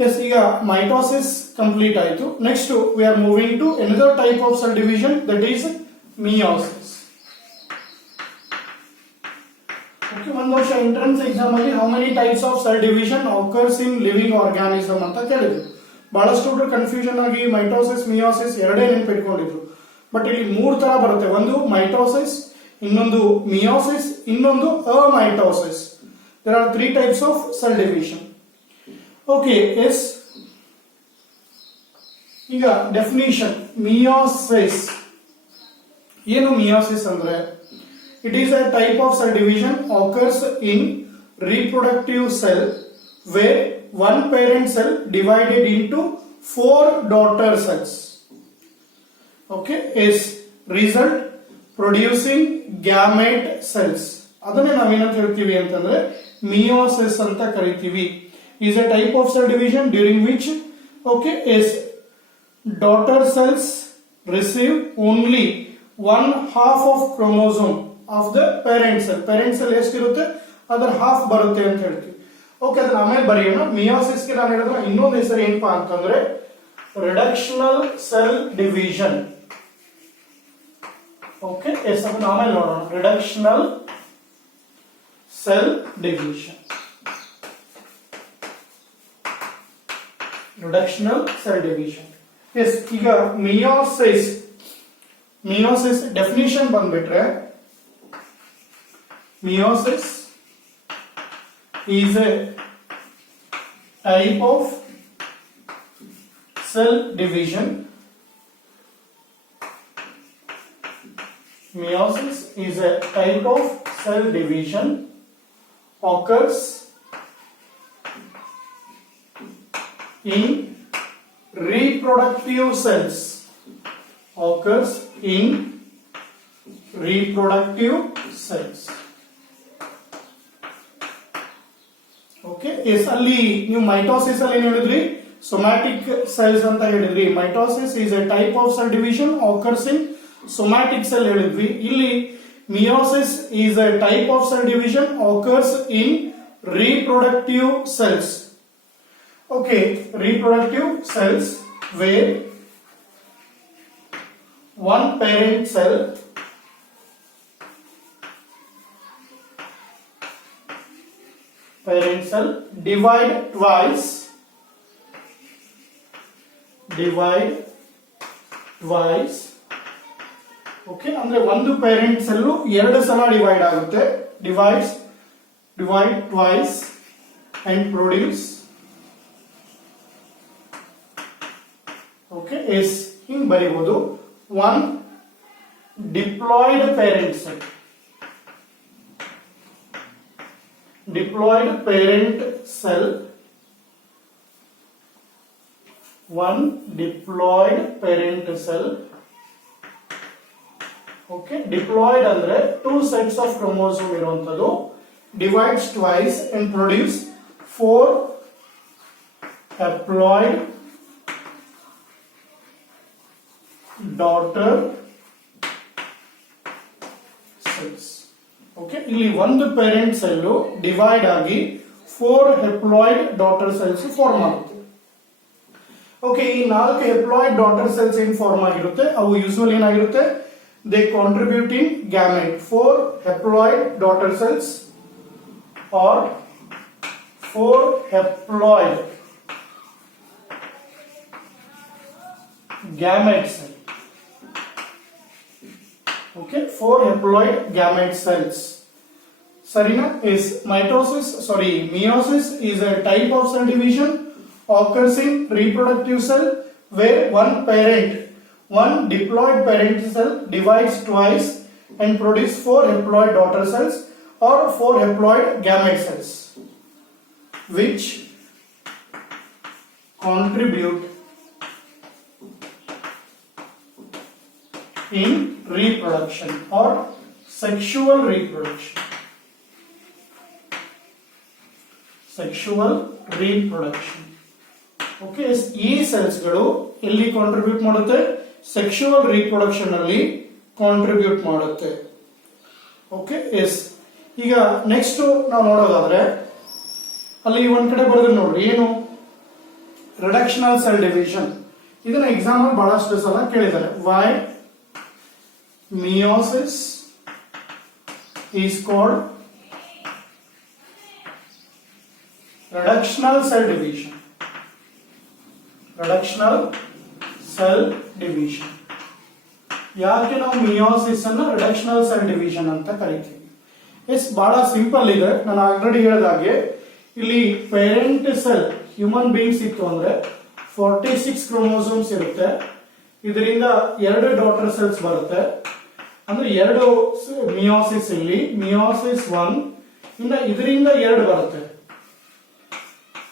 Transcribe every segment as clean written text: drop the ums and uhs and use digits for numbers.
Yes, ಈಗ mitosis complete ಆಯಿತು. Next we are moving to another type of cell division, that is meiosis. Okay, ಒಂದು ವರ್ಷ entrance exam ಅಲ್ಲಿ how many types of cell division occurs in living organism ಅಂತ ಕೇಳಿದ್ರು. ಬಹಳಷ್ಟು ಹುಡುಗರು ಕನ್ಫ್ಯೂಷನ್ ಆಗಿ ಮೈಟೋಸಿಸ್ ಮಿಯೋಸಿಸ್ ಎರಡೇ ನೆನಪಿಟ್ಕೊಂಡಿದ್ರು. ಬಟ್ ಇಲ್ಲಿ ಮೂರು ತರ ಬರುತ್ತೆ. ಒಂದು ಮೈಟೋಸಿಸ್, ಇನ್ನೊಂದು ಮಿಯೋಸಿಸ್, ಇನ್ನೊಂದು ಅಮೈಟೋಸಿಸ್. There are three types of cell division. Okay, yes. ಈಗ ಡೆಫಿನಿಷನ್ ಮಿಯೋಸಿಸ್ ಏನು? ಮಿಯೋಸಿಸ್ ಅಂದ್ರೆ it is a type of cell division occurs in reproductive cell where one parent cell divided into four daughter cells, okay, is result producing gamete cells. ಅದನ್ನೇ ನಾವೇನಂತ ಹೇಳ್ತೀವಿ ಅಂತಂದ್ರೆ ಮಿಯೋಸಿಸ್ ಅಂತ ಕರಿತೀವಿ. is a type of cell division during which, okay, is daughter cells receive only one half of chromosome of the parent cell. Parent cell ಎಷ್ಟಿರುತ್ತೆ ಅದರ ಹಾಫ್ ಬರುತ್ತೆ ಅಂತ ಹೇಳ್ತೀವಿ. ಓಕೆ, ಅದನ್ನ ಆಮೇಲೆ ಬರೆಯೋಣ. ಮಿಯೋಸಿಸ್ಗೆ ನಾನು ಹೇಳಿದ್ರೆ ಇನ್ನೊಂದು ಹೆಸರು ಏನಪ್ಪಾ ಅಂತಂದ್ರೆ reductional cell division. Okay, yes, ಅದನ್ನ ಆಮೇಲೆ ನೋಡೋಣ. Reductional cell division. Reductional cell division. Yes, ಈಗ ಮಿಯೋಸಿಸ್ ಡೆಫಿನಿಷನ್ ಬಂದ್ಬಿಟ್ರೆ meiosis is a type of cell division. Meiosis is a type of cell division occurs in reproductive cells. Occurs in reproductive cells. Okay, yes, ಅಲ್ಲಿ ನೀವು ಮೈಟೋಸಿಸ್ ಅಲ್ಲಿ ಏನು ಹೇಳಿದ್ರಿ? Somatic cells ಅಂತ ಹೇಳಿದ್ರಿ. Mitosis is A type of cell division occurs in somatic cell ಹೇಳಿದ್ವಿ. ಇಲ್ಲಿ meiosis is A type of cell division occurs in reproductive cells. Okay, reproductive cells where one parent cell divide twice okay, ಅಂದ್ರೆ ಒಂದು parent cell ಎರಡು ಸಲ ಡಿವೈಡ್ ಆಗುತ್ತೆ. divide twice and produce, okay, yes, ಹಿಂಗ್ ಬರೀಬಹುದು. one diploid parent cell. Diploid parent cell, one diploid parent cell. Okay, diploid andre two sets of chromosome iruntadu, divides twice and produce four haploid daughter cells. Okay, ಇಲ್ಲಿ ಒಂದು parent cell divide ಆಗಿ 4 haploid daughter cells form ಆಗುತ್ತೆ. ಓಕೆ, ಈ 4 haploid daughter cells ಏನ್ ಫಾರ್ಮ್ ಆಗಿರುತ್ತೆ ಅವು ಯೂಶುವಲ್ ಏನಾಗಿರುತ್ತೆ? They contribute in ಗ್ಯಾಮೆಟ್. 4 haploid daughter cells R 4 haploid gamete cell. Okay, 4 haploid gamete cells. Sarina is meiosis is a type of cell division occurs in reproductive cell where one diploid parent cell divides twice and produce 4 haploid daughter cells or 4 haploid gamete cells which contribute in reproduction or sexual reproduction. Okay, ಈ cells ಗಳು ಎಲ್ಲಿ contribute ಮಾಡುತ್ತೆ? Sexual reproduction ಅಲ್ಲಿ contribute ಮಾಡುತ್ತೆ. Okay, yes, ಈಗ next ನಾವು ನೋಡೋದಾದ್ರೆ ಅಲ್ಲಿ ಒಂದ್ ಕಡೆ ಬರೆದ್ರೆ ನೋಡ್ರಿ ಏನು ರಿಡಕ್ಷನಲ್ ಸೆಲ್ ಡಿವಿಷನ್. ಇದನ್ನ ಎಕ್ಸಾಮ್ ಅಲ್ಲಿ ಬಹಳಷ್ಟು ಸಲ ಕೇಳಿದ್ದಾರೆ. Why meiosis is called reductional cell division. Reductional cell division. ಯಾಕೆ ನಾವು ಮಿಯೋಸಿಸ್ ಅನ್ನ ರಿಡಕ್ಷನಲ್ ಸೆಲ್ ಡಿವಿಷನ್ ಅಂತ ಕರಿತೀವಿ? ಎಸ್, ಬಹಳ ಸಿಂಪಲ್ ಇದೆ. ನಾನು ಆಲ್ರೆಡಿ ಹೇಳಿದಾಗೆ ಇಲ್ಲಿ ಪೇರೆಂಟ್ ಸೆಲ್ ಹ್ಯೂಮನ್ ಬೀಯಿಂಗ್ಸ್ ಇತ್ತು ಅಂದ್ರೆ 46 ಕ್ರೋಮೋಸೋಮ್ಸ್ ಇರುತ್ತೆ. ಇದರಿಂದ 2 ಡಾಟರ್ ಸೆಲ್ಸ್ ಬರುತ್ತೆ. ಅಂದ್ರೆ 2 ಮಿಯೋಸಿಸ್, ಇಲ್ಲಿ ಮಿಯೋಸಿಸ್ 1 ಇಂದ ಇದರಿಂದ 2 ಬರುತ್ತೆ.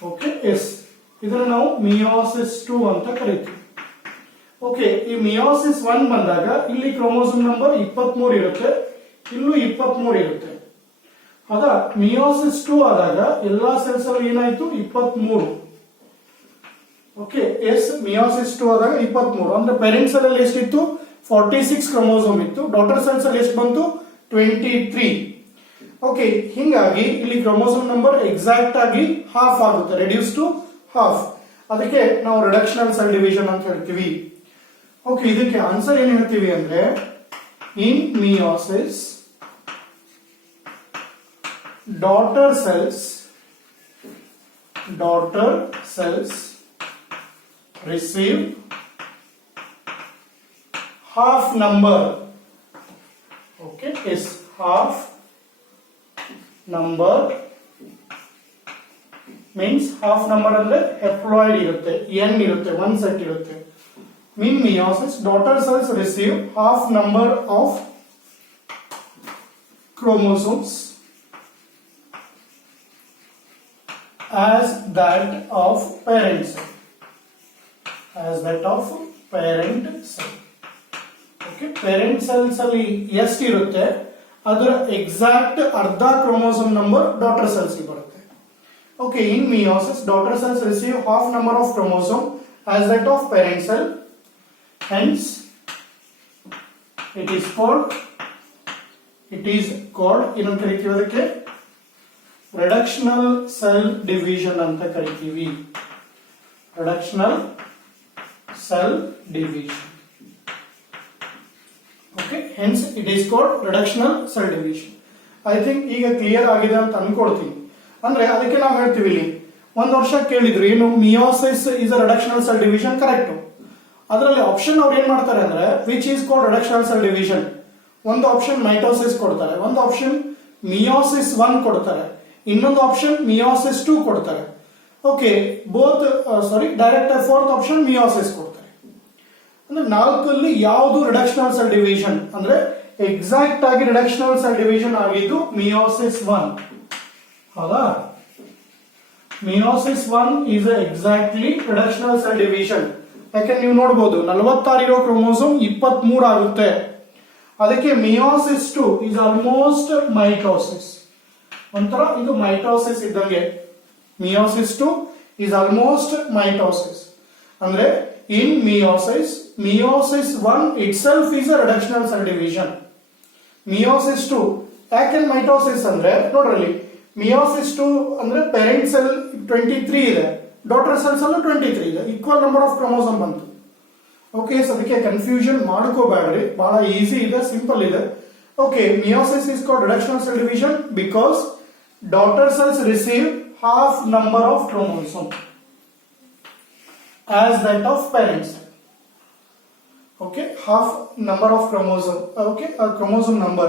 ಓಕೆ, ಎಸ್, ಇದನ್ನು ನಾವು ಮಿಯೋಸಿಸ್ 2 ಅಂತ ಕರಿತೀವಿ. ಓಕೆ, ಈ ಮಿಯೋಸಿಸ್ 1 ಬಂದಾಗ ಇಲ್ಲಿ ಕ್ರೋಮೋಸೋಮ್ ನಂಬರ್ 23 ಇರುತ್ತೆ, ಇಲ್ಲೂ 23 ಇರುತ್ತೆ. ಹೌದಾ? ಮಿಯೋಸಿಸ್ 2 ಆದಾಗ ಎಲ್ಲಾ ಸೆಲ್ಸ್ ಅಲ್ಲಿ ಏನಾಯ್ತು? 23. ಓಕೆ, ಎಸ್, ಮಿಯೋಸಿಸ್ 2 ಆದಾಗ 23. ಅಂದ್ರೆ ಪೇರೆಂಟ್ ಸೆಲ್ ಅಲ್ಲಿ ಎಷ್ಟಿತ್ತು? 46 ಕ್ರೋಮೋಸೋಮ್ ಇತ್ತು. ಡಾಟರ್ ಸೆಲ್ಸ್ ಅಲ್ಲಿ ಎಷ್ಟು ಬಂತು? 23. ಓಕೆ, ಹಿಂಗಾಗಿ ಇಲ್ಲಿ ಕ್ರೋಮೋಸೋಮ್ ನಂಬರ್ ಎಕ್ಸಾಕ್ಟ್ ಆಗಿ ಹಾಫ್ ಆಗುತ್ತೆ, ರೆಡ್ಯೂಸ್ ಟು ಹಾಫ್. ಅದಕ್ಕೆ ನಾವು ರಿಡಕ್ಷನಲ್ ಸೆಲ್ ಡಿವಿಷನ್ ಅಂತ ಹೇಳ್ತೀವಿ. ಓಕೆ, ಇದಕ್ಕೆ ಆನ್ಸರ್ ಏನ್ ಹೇಳ್ತೀವಿ ಅಂದ್ರೆ, in meiosis daughter cells receive half number. Okay, is half number means half number ಅಂದ್ರೆ haploid ಇರುತ್ತೆ, n ಇರುತ್ತೆ, 1 set ಇರುತ್ತೆ. In meiosis daughter cells receive half number of chromosomes as that of parent cell. Okay, parent cells ಅಲ್ಲಿ ಎಷ್ಟು ಇರುತ್ತೆ ಅದರ ಎಕ್ಸಾಕ್ಟ್ ಅರ್ಧ chromosome number daughter cells ಗೆ ಬರುತ್ತೆ. ಓಕೆ, ಇನ್ meiosis daughter cells receive half number of chromosome as that of parent cell, hence it is called ಏನಂತ ಕರಿತೀವಿ? ಅದಕ್ಕೆ ರಿಡಕ್ಷನಲ್ ಸೆಲ್ ಡಿವಿಷನ್ ಅಂತ ಕರಿತೀವಿ. Reductional cell division. Okay, hence it is called reductional cell division. I think ಈಗ ಕ್ಲಿಯರ್ ಆಗಿದೆ ಅಂತ ಅನ್ಕೊಳ್ತೀನಿ. ಅಂದ್ರೆ ಅದಕ್ಕೆ ನಾವು ಹೇಳ್ತೀವಿ, ಇಲ್ಲಿ 1 ವರ್ಷ ಕೇಳಿದ್ರು ಏನು, meiosis is a reductional cell division, correct. ಅದರಲ್ಲಿ ಆಪ್ಷನ್ ಅವ್ರು ಏನ್ ಮಾಡ್ತಾರೆ ಅಂದ್ರೆ, which is called reductional cell division. ಒಂದು ಆಪ್ಷನ್ ಮೈಟೋಸಿಸ್ ಕೊಡ್ತಾರೆ, ಒಂದು ಆಪ್ಷನ್ ಮಿಯೋಸಿಸ್ 1 ಕೊಡ್ತಾರೆ, ಇನ್ನೊಂದು ಆಪ್ಷನ್ ಮಿಯೋಸಿಸ್ 2 ಕೊಡ್ತಾರೆ. Okay, direct fourth option meiosis ಕೊಡ್ತಾರೆ. ಅಂದ್ರೆ 4 ಯಾವುದು ರಿಡಕ್ಷನಲ್ ಸೆಲ್ ಡಿವಿಷನ್ ಅಂದ್ರೆ ಎಕ್ಸಾಕ್ಟ್ ಆಗಿ ರಿಡಕ್ಷನಲ್ ಸೆಲ್ ಡಿವಿಷನ್ ಆಗಿದ್ದು ಮಿಯೋಸಿಸ್ 1. ಹೌದಾ? ಮಿಯೋಸಿಸ್ 1 is exactly reductional cell division. ಯಾಕೆ ನೀವು ನೋಡಬಹುದು 46 ಇರೋ ಕ್ರೋಮೋಸೋಮ್ 23 ಆಗುತ್ತೆ. ಅದಕ್ಕೆ ಮಿಯೋಸಿಸ್ 2 is ಆಲ್ಮೋಸ್ಟ್ ಮೈಟೋಸಿಸ್. ಒಂಥರ ಇದು ಮೈಟೋಸಿಸ್ ಇದ್ದಂಗೆ. Meiosis 2 is almost mitosis. ಅಂದ್ರೆ in meiosis 1 itself is a reductional cell division. Meiosis 2 ಯಾಕೆ ಮೈಟೋಸಿಸ್ ಅಂದ್ರೆ, ನೋಡ್ರಲ್ಲಿ ಮಿಯೋಸಿಸ್ 2 ಅಂದ್ರೆ ಪೇರೆಂಟ್ ಸೆಲ್ 23 ಇದೆ, ಡಾಟರ್ ಸೆಲ್ಸ್ ಅಲ್ಲೂ 23 ಇದೆ, ಈಕ್ವಲ್ ನಂಬರ್ ಆಫ್ ಕ್ರೋಮೋಸೋಮ್ ಬಂತು. ಓಕೆ, ಸೊ ಅದಕ್ಕೆ ಕನ್ಫ್ಯೂಷನ್ ಮಾಡ್ಕೋಬೇಡ್ರಿ, ಬಹಳ ಈಸಿ ಇದೆ, ಸಿಂಪಲ್ ಇದೆ. Okay, meiosis is called reductional cell division because daughter cells receive half number of chromosome as that of parent cell. Okay, half number of chromosome. Okay, a chromosome number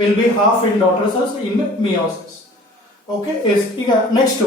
will be half in daughter cells in meiosis. Okay, is ಈಗ next